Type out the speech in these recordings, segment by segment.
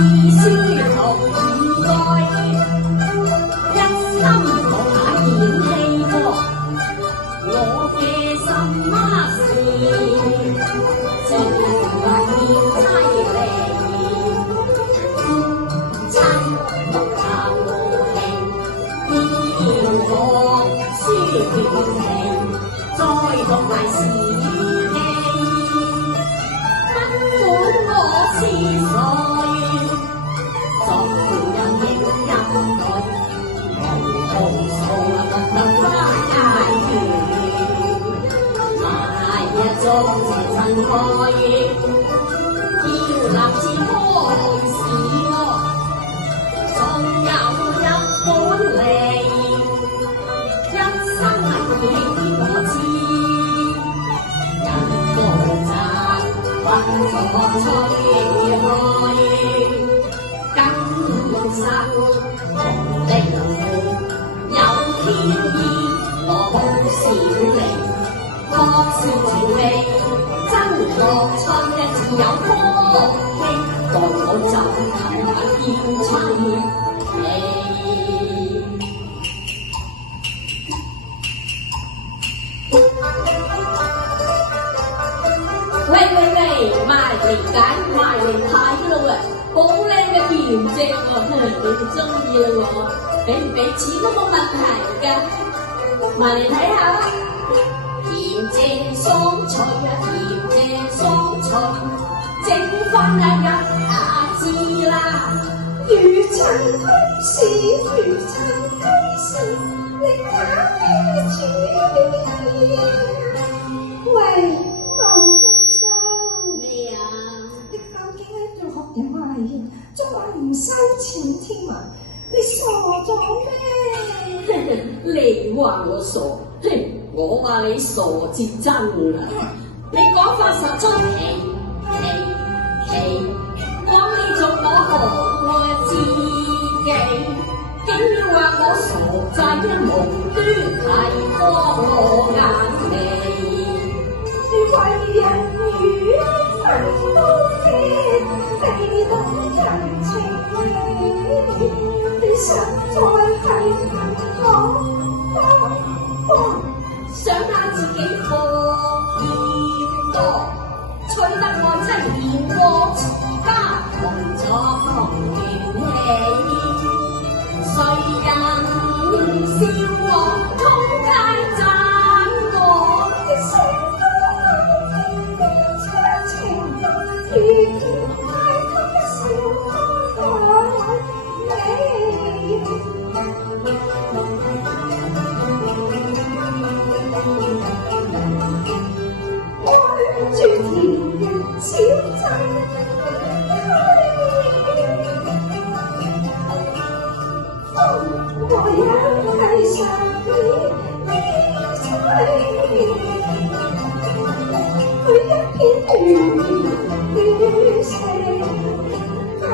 書同在，一心學下演戲喎。我嘅什麼事，自然要凄厲。親目孝慶，要我書卷氣，再讀埋史記。不管我是誰，作伴人應應對，無數不花解語。一眾這塵埃，要立志開始喎，仲有一本利，一生意我知，人高讚不可吹開，今生同的有天意，我無小利。各是情味，真樂趣嘅自有福氣，待我就勤要吹氣。喂，埋嚟解埋嚟睇㗎啦喂，好靚嘅甜醬啊，你哋中意啦喎，俾唔俾錢都冇問題㗎，埋嚟睇下啦。甜正爽脆啊，甜正爽脆，整翻一知啦。如塵居士，如塵居士，你打咩主意？喂，老夫生。咩啊？你究竟喺度學人賣嘢，仲話唔收錢添啊？你傻咗咩？你話我傻？哼！我話你傻至真啊！你講法實在奇，講你做我何自己？竟要話我傻仔無端提過我眼眉，為人與人都偏，地懂人情理，你實在係唔妥。想下自己課業多，吹得我真嫌過自家同作元氣。誰人笑我通街讚我，一生都長情，如見太空笑住田園小鎮風和日麗上面微吹，佢一片綠色，感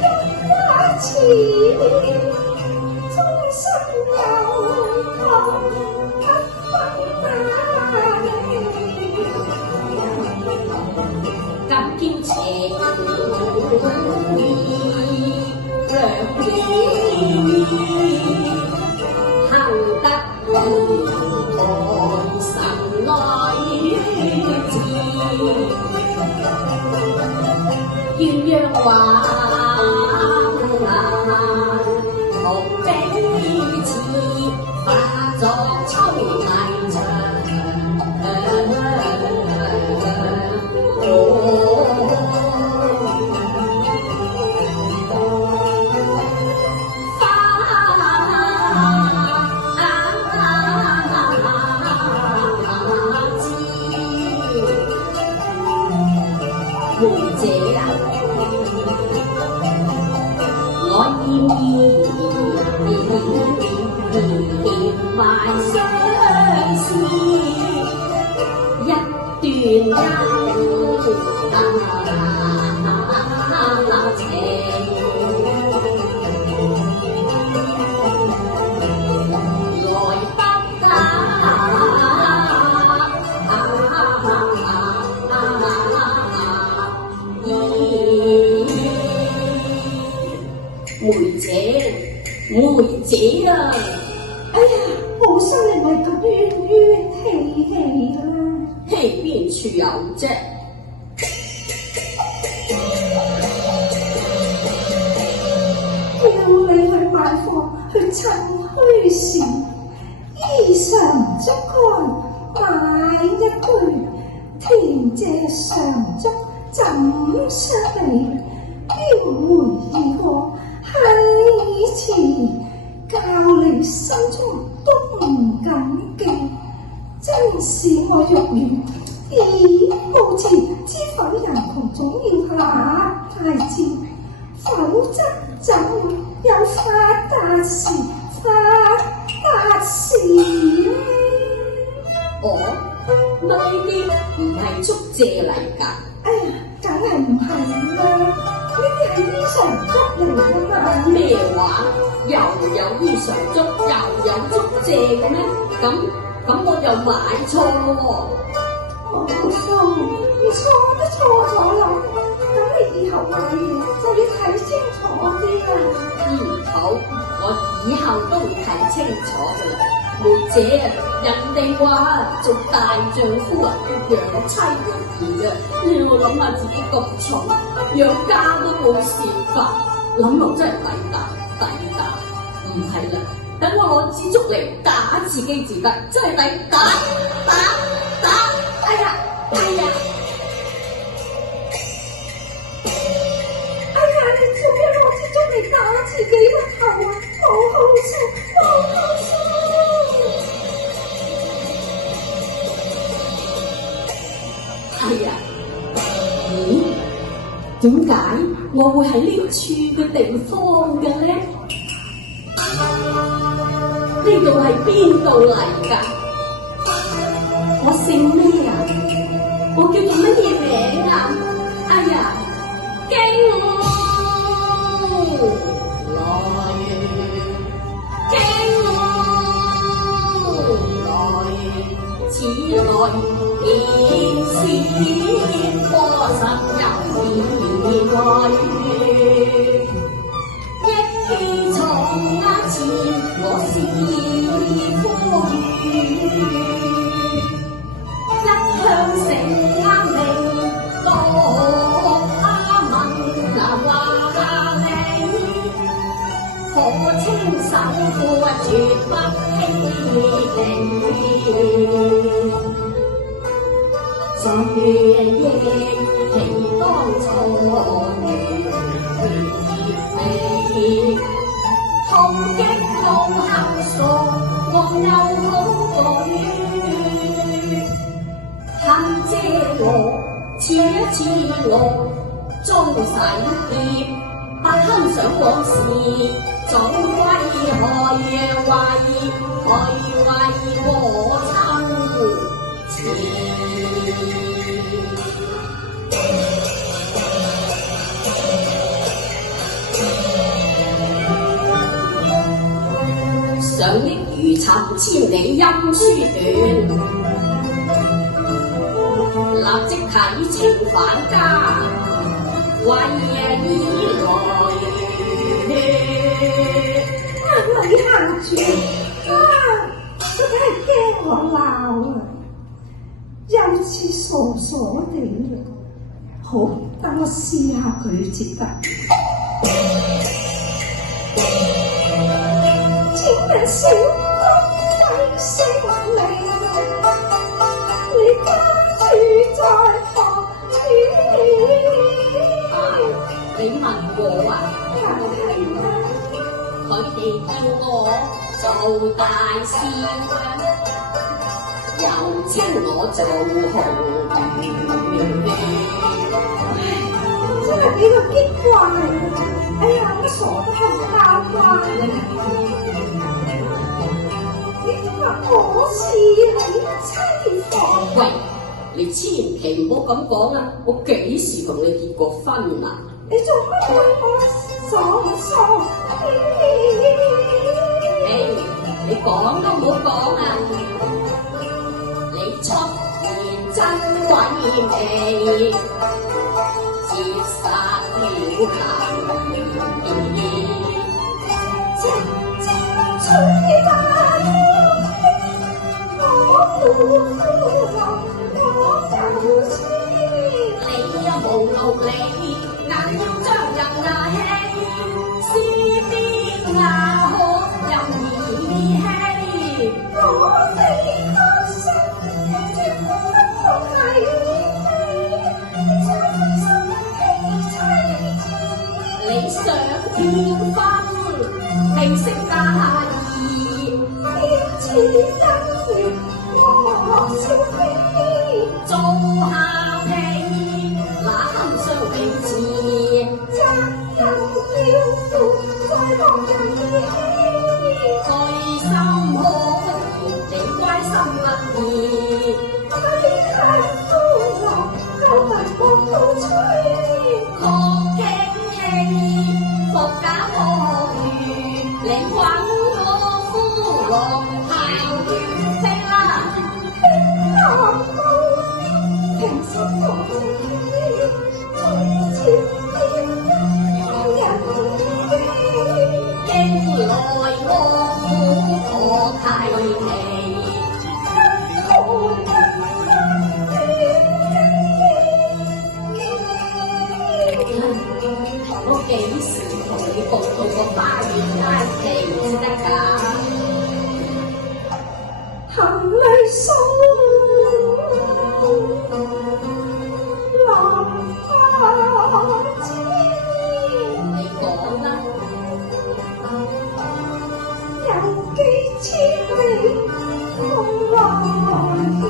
恩一次，終生有痛不分咁堅情良醫，行得來神來自，鴛鴦話同彼此化作秋泥牆。妹姐啊，我甜埋相思，一段情。來不及。梅姐，梅姐啊！哎呀，好心你咪咁冤冤氣氣啦！氣邊處有啫？要你去買貨去趁墟市，衣裳足乾買一對，田借上足怎相比？冤回意過係以前，教你心中都唔謹記，真是我欲言已無詞，知否人窮總要下大志，否則怎會有發達時呢？哦，乜呢啲唔係祝謝嚟㗎？哎呀，梗係唔係啦，呢啲係衣裳足嚟㗎嘛。咩話？又有衣裳足，又有祝謝嘅咩？咁我又買錯咯喎！冇錯，你錯都錯咗啦。咁你以後買嘢就要睇清楚啲啦。好，我以後都會睇清楚㗎啦。梅姐啊，人哋話做大丈夫啊要養妻活兒嘅，我諗下自己咁重，養家都冇事發，諗落真係抵打。唔係啦，等我攞支竹嚟打自己至得，真係抵打！哎呀！你做咩攞支竹嚟打自己個頭啊？冇好笑！係啊，點解我會喺呢處嘅地方嘅咧？呢度係邊度嚟㗎？我姓咩啊？我叫做乜嘢名啊？哎呀，經來，此來便是多心有意外。一記從前，我是科語，一向成啱命，多阿文話你，可稱手絕不欺定。昨夜期當初痛擊痛恨傻，黃又好舉，恨借我，似我，終使劫，不堪想往事，總歸為我親切。想憶如尋千里音書斷，立即啟程返家，為以來。咪下住啊！都梗係驚我鬧啊！又似傻地啦。好，等我試下佢至得。請人小心貴姓名，你家住在何處？你問我啊？梗係啦，佢哋叫我做大少啊，又稱我做紅真係幾個激怪啊！哎呀，乜傻得咁交關嘅？你話我是你妻房？喂，你千祈唔好咁講啊！我幾時同你結過婚啊？你做乜對我傻？你講都唔好講啊！你出現真鬼味，折煞了男兒。你有無道理，硬要將人壓氣，是邊牙可任兒戲？我哋開心，絕不係你想天分，未識大義，天似燈月，我笑飛，做下屁，哪堪相彼此？責任要負，再幫人兒戲。居心可疑，你乖心不義。睇下歡樂，夠大國吐吹。學經氣，服假科學，你滾我夫樂校園飛啦！樂高，平心同氣，追潮天一人飛。經來惡苦可契氣。我幾時同你共到個花園街地先得㗎？行淚送浪花枝，你講啦，有幾千里風來牽，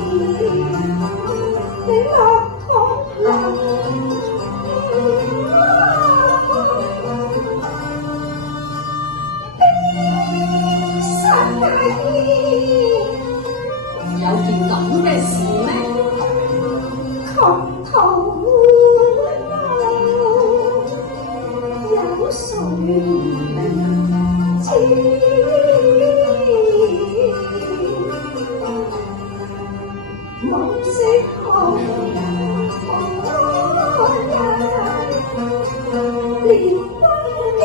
你落堂來。有件咁嘅事咩？窮途路有誰知？夢色紅紅人，連風景。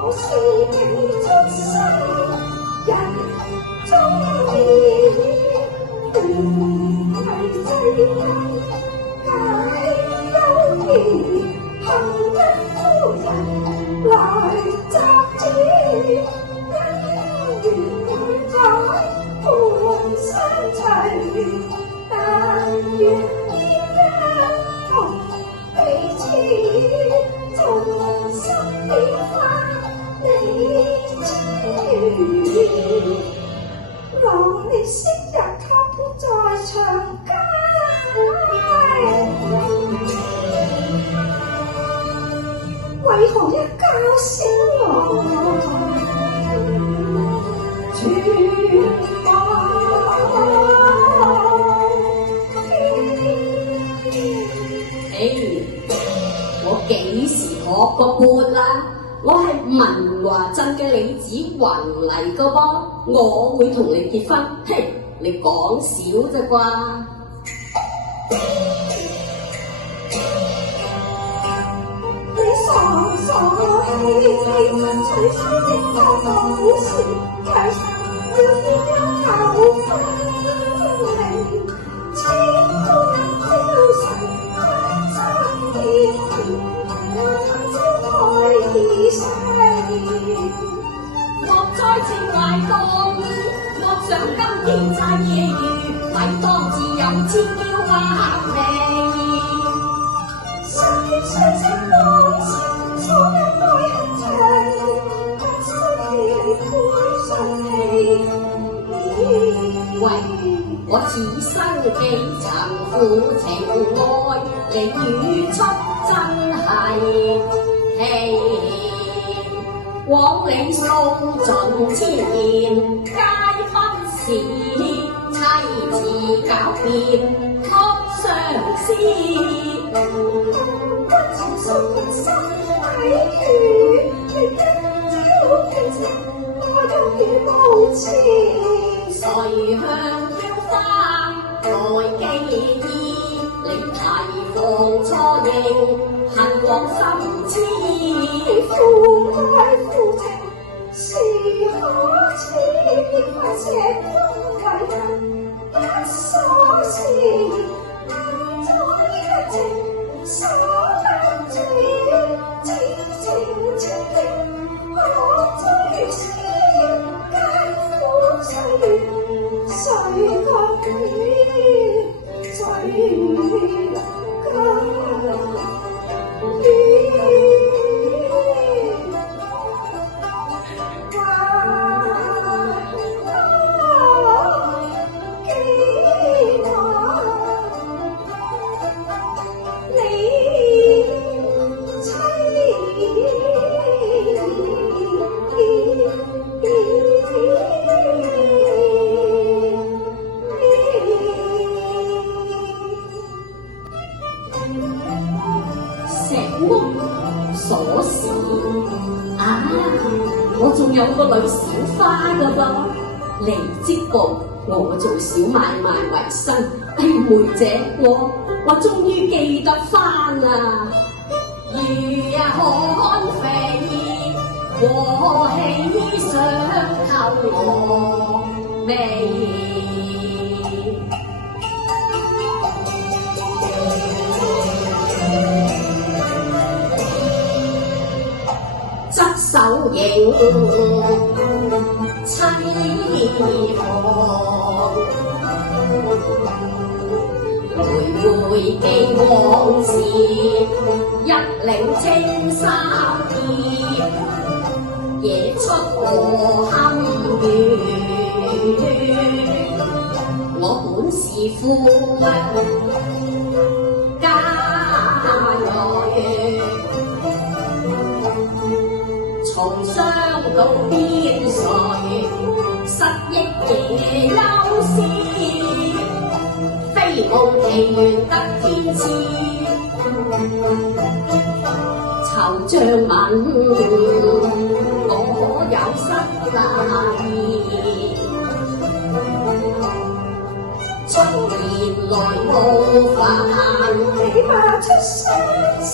我是你出世人中意，係際恩解憂疑，幸恩夫人來作主，姻緣在伴相隨，但願天一同彼此。重新變化你知，讓你昔日靠譜在長街，為何一覺醒來轉我幾時學過潑啦？我係文華鎮嘅李子雲嚟噶噃，我會同你結婚。嘿，你講少啫啩？你傻傻氣氣，隨心的我好事，其實要點樣後分離？千般挑神，真天甜，招開意世。莫再情懷蕩，莫想今天債夜餘，咪當自由千嬌百味。心血相識當時，初一愛恨長，今宵期配順氣。喂，我此生幾曾負情愛，你語出真係氣。往里送盡千言，皆分是妻子狡辯曲相思。不曾信心體血，你一朝變成我永遠無詞。誰向飄花來寄意？你初認恨往心痴，父愛父情是可恥，不捨君為恨一所思，難在一情所不知，此情此景可追思，皆苦歲，誰覺你誰覺鎖匙啊！我仲有個女小花㗎噃，離職後我做小買賣為生。哎，妹姐，我終於記得返啦！如呀看肥，和氣想透我眉。手影凄寒，回回記往事，一領青衫葉，夜出過堪怨。我本是夫家來，從相到邊誰失憶夜幽思，非夢其緣得天賜，惆悵問我有失禮，出言來冒犯，你罵出傷心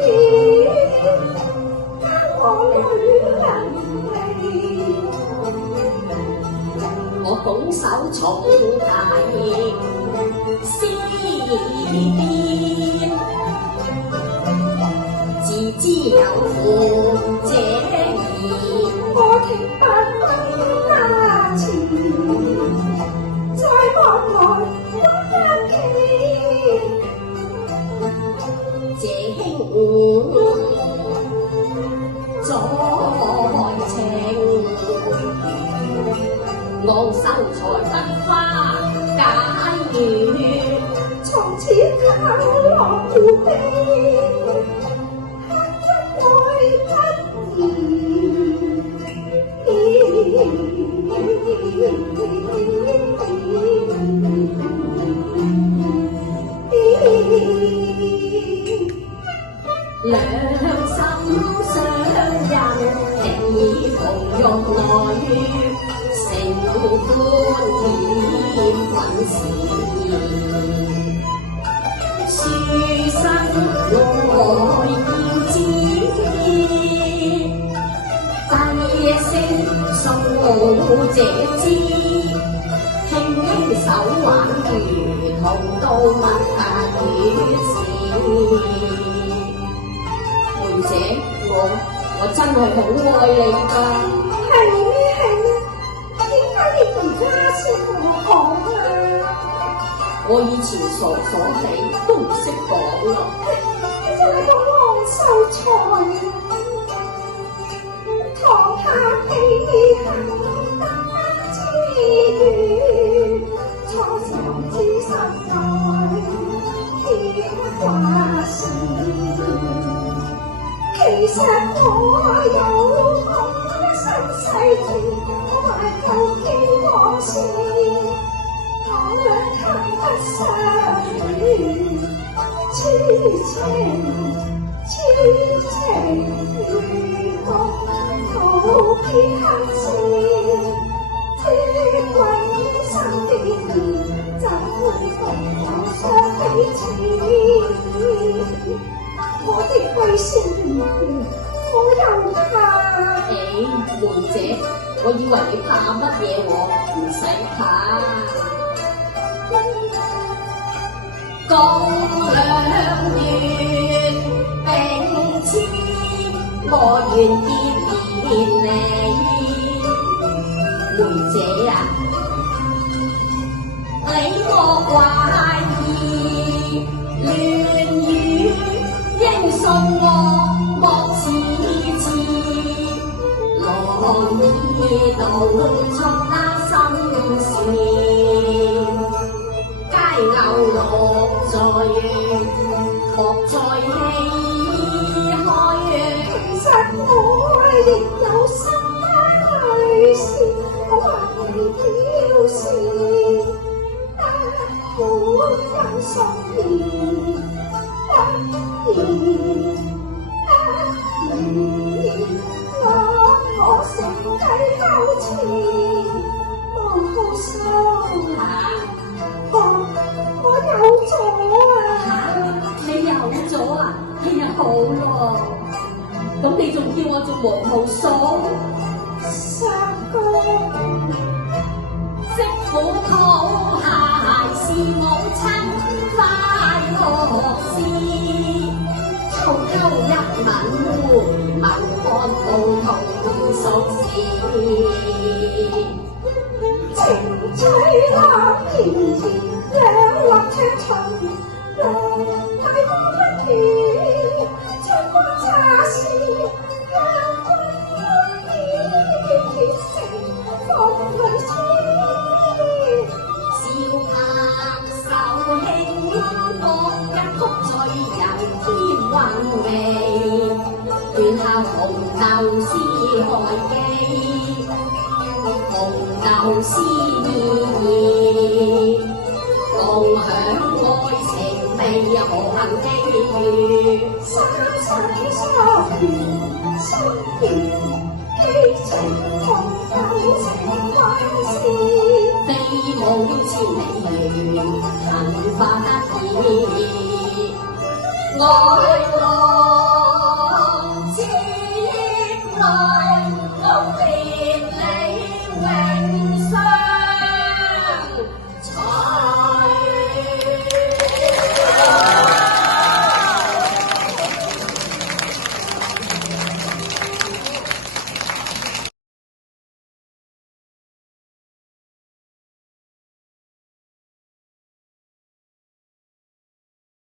意，我女人味，我拱手重提思念，自知有負這義，我停不分家錢，在岸外不記，這兄在情，昂秀才得花解怨，從此靠落故地，刻愛不移。兩心相印，情意同用來成歡甜品事，書生愛要知，低聲訴這枝，輕輕手挽如同到蜜月時。妹姐，我真係好愛你㗎。係咩？點解你而家先同我講啊？我以前傻傻地都唔識講啦。你真係個昂秀才，堂下記恨得之緣，初心之心內牽掛事。其實我有個心細情，懷舊記往事，我恨不散，痴情如夢，途別行時，這鬼心的臉，怎會共我相彼此？愛情我又怕。妹姐，我以為你怕乜嘢喎？唔使怕。共兩願並肩，我願見你。妹姐啊，你莫懷疑，亂語應信我，莫自持。浪意道出他心事，皆偶樂在，莫再唏噓。其實我亦有心裏事，我怕你挑事，但滿有心意，我承繼舊情，無好心我有咗你有咗啊？哎呀，好咯，咁你仲叫我做黃浩嫂？三哥，媳婦抱孩是母親快樂事，偷偷一吻回眸看到同熟事。情翠冷然然，兩立青春，兩大波不斷，春光乍泄，讓君歡意結成風裏詩。笑談愁興，各一曲醉人添韻味，願效紅豆絲害記，紅豆絲意，共享愛情美好行機遇。山水相連，心連基情，紅豆情為事。飛舞千里緣，幸發得意，愛樂。